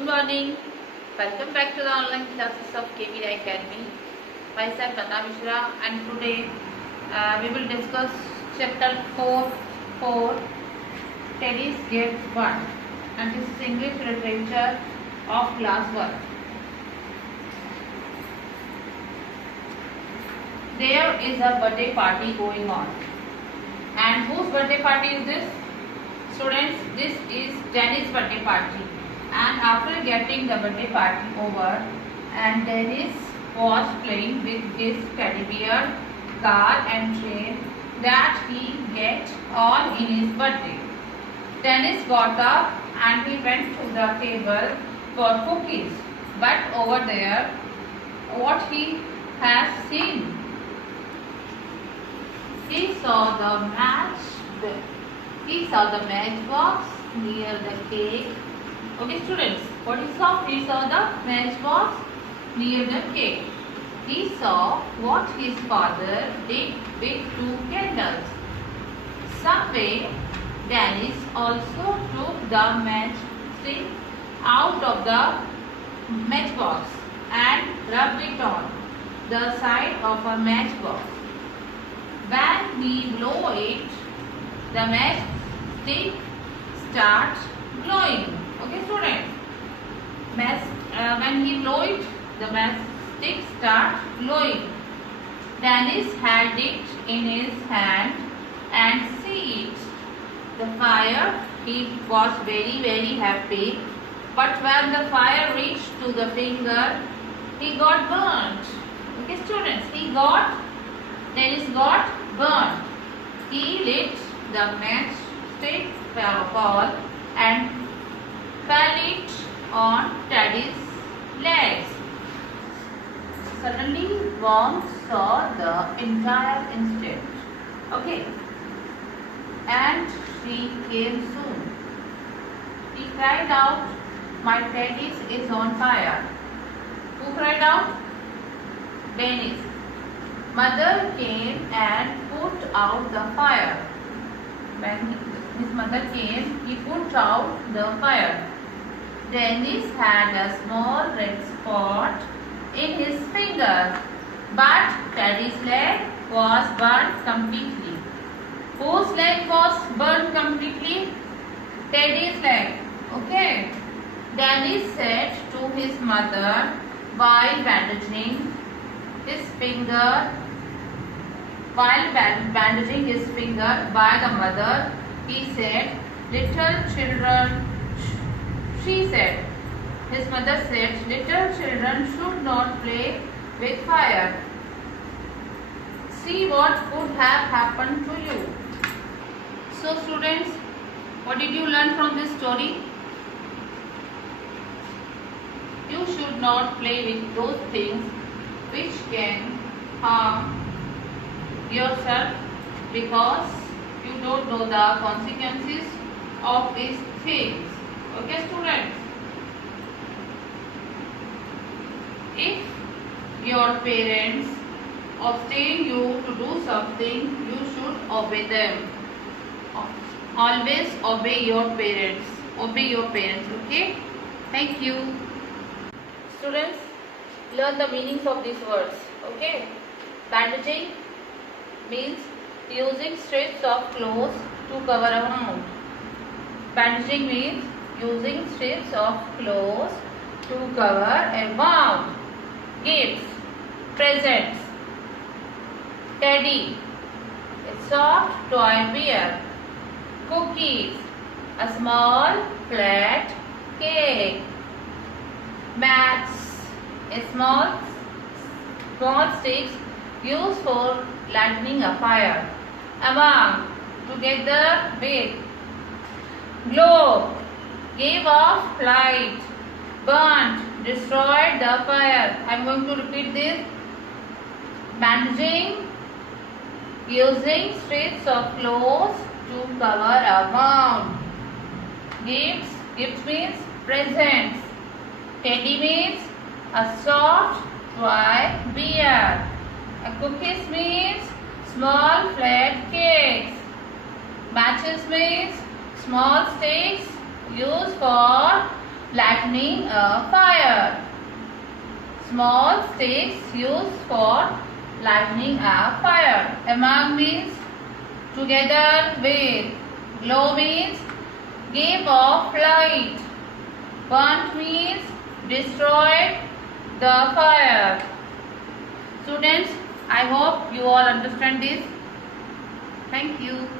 Good morning. Welcome back to the online classes of KVD Academy. Myself Anna Mishra, and today we will discuss chapter 4, Teddy's Gets 1, and this is English literature of class 1. There is a birthday party going on. And whose birthday party is this? Students, this is Dennis' birthday party. And after getting the birthday party over, and Dennis was playing with his teddy bear, car and train that he get on in his birthday. Dennis got up and he went to the table for cookies. But over there, what he has seen? He saw the matchbox near the cake. Okay, students, what he saw? He saw the matchbox near the cake. He saw what his father did with 2 candles. Some way, Dennis also took the matchstick out of the matchbox and rubbed it on the side of a matchbox. When he blew it, the matchstick starts glowing. Okay, students. When he blew it, the matchstick starts glowing. Dennis had it in his hand and see it. The fire. He was very happy. But when the fire reached to the finger, he got burnt. Okay, students. Dennis got burnt. He lit the matchstick ball and fell it on Teddy's legs. Suddenly, Mom saw the entire incident. Okay, and she came soon. He cried out, "My Teddy is on fire." Who cried out? Dennis. Mother came and put out the fire. When his mother came, he put out the fire. Dennis had a small red spot in his finger, but Teddy's leg was burnt completely. Whose leg was burnt completely? Teddy's leg. Okay. Dennis said to his mother while bandaging his finger by the mother, he said, "Little children," she said. His mother said, "Little children should not play with fire. See what could have happened to you." So students, what did you learn from this story? You should not play with those things which can harm yourself, because you don't know the consequences of these things. Okay, students? If your parents obtain you to do something, you should obey them. Always obey your parents. Okay? Thank you. Students, learn the meanings of these words. Okay? Bandaging means using strips of clothes to cover a wound. Bandaging means using strips of clothes to cover a wound. Gifts, presents. Teddy, a soft toy bear. Cookies, a small flat cake. Matches, a small sticks used for lighting a fire. Among, together with. Glow, gave off light. Burnt, destroyed the fire. I am going to repeat this. Bandaging, using strips of clothes to cover a wound. Gifts means presents. Teddy means a soft toy bear. Cookies means small flat cakes. Matches means small sticks used for lightning lighting a fire. Small sticks used for lighting a fire. Among means together with. Glow means give off light. Burnt means destroyed the fire. Students, I hope you all understand this. Thank you.